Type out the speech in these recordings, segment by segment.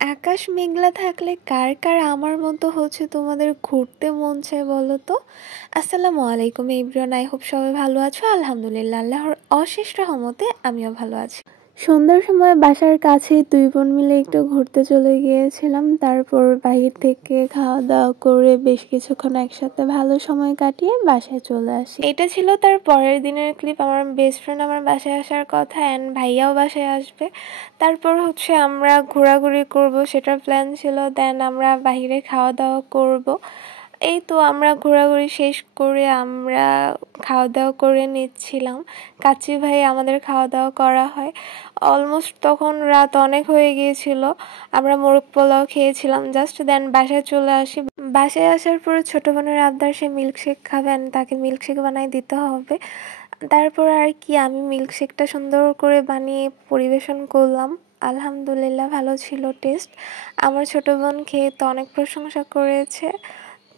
আকাশ মেঘলা থাকলে কার কার আমার মতো হচ্ছে তোমাদের ঘুরতে মন চায় বলো তো? আসসালামু আলাইকুম এভরিওয়ান, আই হোপ সবাই ভালো আছো। আলহামদুলিল্লাহ, আল্লাহর অশেষ রহমতে আমিও ভালো আছি। সন্ধ্যার সময় বাসার কাছে দুই বোন মিলে একটু ঘুরতে চলে গিয়েছিলাম। তারপর বাহির থেকে খাওয়া দাওয়া করে বেশ কিছুক্ষণ একসাথে ভালো সময় কাটিয়ে বাসায় চলে আসি। এটা ছিল তার পরের দিনের ক্লিপ। আমার বেস্ট ফ্রেন্ড আমার বাসায় আসার কথা অ্যান্ড ভাইয়াও বাসায় আসবে। তারপর হচ্ছে আমরা ঘোরাঘুরি করব, সেটার প্ল্যান ছিল। দেন আমরা বাহিরে খাওয়া দাওয়া করব। এই তো আমরা ঘোরাঘুরি শেষ করে আমরা খাওয়া দাওয়া করে নিচ্ছিলাম। কাচ্চি ভাই আমাদের খাওয়া দাওয়া করা হয়। অলমোস্ট তখন রাত অনেক হয়ে গিয়েছিল। আমরা মোরগ পোলাও খেয়েছিলাম জাস্ট। দেন বাসায় চলে আসি। বাসায় আসার পরে ছোটো বোনের আবদার, সে মিল্কশেক খাবেন, তাকে মিল্কশেক বানাই দিতে হবে। তারপর আর কি, আমি মিল্কশেকটা সুন্দর করে বানিয়ে পরিবেশন করলাম। আলহামদুলিল্লাহ, ভালো ছিল টেস্ট। আমার ছোটো বোন খেয়ে তো অনেক প্রশংসা করেছে।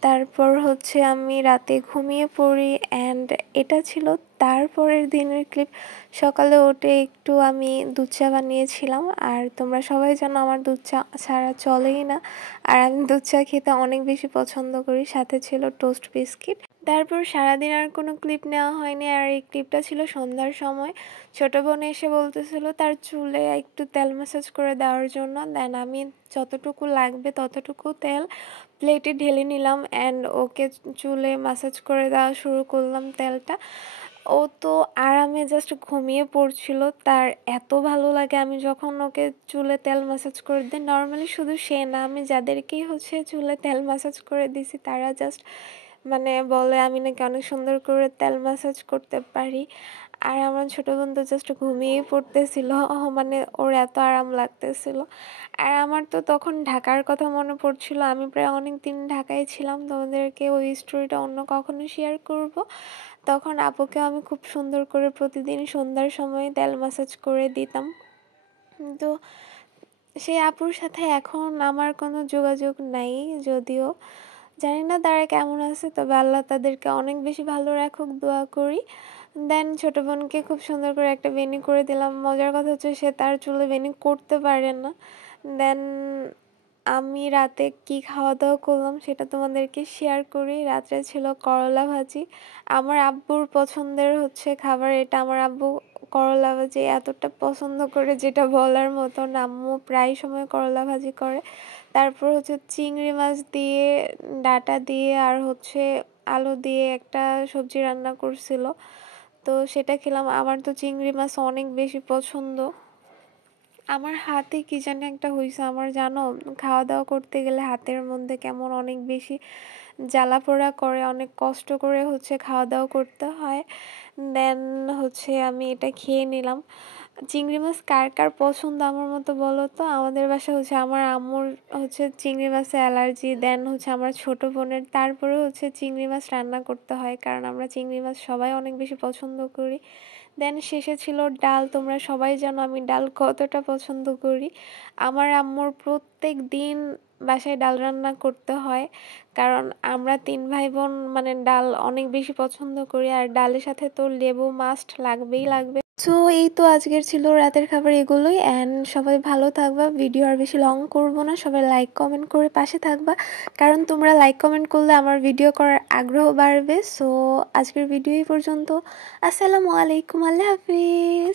তারপর হচ্ছে আমি রাতে ঘুমিয়ে পড়ি অ্যান্ড এটা ছিল তারপরের দিনের ক্লিপ। সকালে উঠে একটু আমি দুধ চা বানিয়েছিলাম। আর তোমরা সবাই জানো আমার দুধ চা ছাড়া চলেই না। আর আমি দুধ চা খেতে অনেক বেশি পছন্দ করি। সাথে ছিল টোস্ট বিস্কিট। তারপর সারাদিন আর কোনো ক্লিপ নেওয়া হয়নি। আর এই ক্লিপটা ছিল সন্ধ্যার সময়। ছোটো বোন এসে বলতেছিল তার চুলে একটু তেল ম্যাসাজ করে দেওয়ার জন্য। দেন আমি যতটুকু লাগবে ততটুকু তেল প্লেটে ঢেলে নিলাম অ্যান্ড ওকে চুলে ম্যাসাজ করে দেওয়া শুরু করলাম তেলটা। ও তো আরামে জাস্ট ঘুমিয়ে পড়ছিল। তার এত ভালো লাগে আমি যখন ওকে চুলে তেল ম্যাসাজ করে দিই। নর্মালি শুধু সে না, আমি যাদেরকেই হচ্ছে চুলে তেল ম্যাসাজ করে দিছি তারা জাস্ট মানে বলে আমি নাকি অনেক সুন্দর করে তেল ম্যাসাজ করতে পারি। আর আমার ছোটো বোন তো জাস্ট ঘুমিয়েই পড়তেছিল, মানে ওর এত আরাম লাগতেছিল। আর আমার তো তখন ঢাকার কথা মনে পড়ছিল। আমি প্রায় অনেক দিন ঢাকায় ছিলাম, তোমাদেরকে ওই স্টোরিটা অন্য কখনো শেয়ার করব। তখন আপুকে আমি খুব সুন্দর করে প্রতিদিন সন্ধ্যার সময় তেল ম্যাসাজ করে দিতাম। তো সেই আপুর সাথে এখন আমার কোনো যোগাযোগ নাই, যদিও জানি না তারা কেমন আছে। তবে আল্লাহ তাদেরকে অনেক বেশি ভালো রাখুক, দোয়া করি। দেন ছোটো বোনকে খুব সুন্দর করে একটা বেনি করে দিলাম। মজার কথা হচ্ছে সে তার চুলে বেনি করতে পারে না। দেন আমি রাতে কি খাওয়া দাওয়া করলাম সেটা তোমাদেরকে শেয়ার করি। রাত্রে ছিল করলা ভাজি। আমার আব্বুর পছন্দের হচ্ছে খাবার এটা। আমার আব্বু করলা ভাজি এতটা পছন্দ করে যেটা বলার মতো না। আম্মু প্রায় সময় করলা ভাজি করে। তারপর হচ্ছে চিংড়ি মাছ দিয়ে, ডাটা দিয়ে আর হচ্ছে আলু দিয়ে একটা সবজি রান্না করছিল। তো সেটা খেলাম। আমার তো চিংড়ি মাছ অনেক বেশি পছন্দ। আমার হাতে কি জানি একটা হয়েছে, আমার জানো খাওয়া দাওয়া করতে গেলে হাতের মধ্যে কেমন অনেক বেশি জ্বালা পোড়া করে, অনেক কষ্ট করে হচ্ছে খাওয়া দাওয়া করতে হয়। দেন হচ্ছে আমি এটা খেয়ে নিলাম। চিংড়ি মাছ কার কার পছন্দ আমার মতো বলো তো? আমাদের বাসা হচ্ছে আমার আম্মুর হচ্ছে চিংড়ি মাছে অ্যালার্জি। দেন হচ্ছে আমার ছোট বোনের, তারপরে হচ্ছে চিংড়ি মাছ রান্না করতে হয় কারণ আমরা চিংড়ি মাছ সবাই অনেক বেশি পছন্দ করি। দেন শেষে ছিল ডাল। তোমরা সবাই জানো আমি ডাল কতটা পছন্দ করি। আমার আম্মুর প্রত্যেক দিন বাসায় ডাল রান্না করতে হয় কারণ আমরা তিন ভাই বোন মানে ডাল অনেক বেশি পছন্দ করি। আর ডালের সাথে তো লেবু মাস্ট লাগবেই লাগবে। সো এই তো আজকের ছিল রাতের খাবার এগুলোই। অ্যান্ড সবাই ভালো থাকবা। ভিডিও আর বেশি লং করবো না। সবাই লাইক কমেন্ট করে পাশে থাকবা, কারণ তোমরা লাইক কমেন্ট করলে আমার ভিডিও করার আগ্রহ বাড়বে। সো আজকের ভিডিও এই পর্যন্ত। আসসালামু আলাইকুম, আল্লাহ হাফিজ।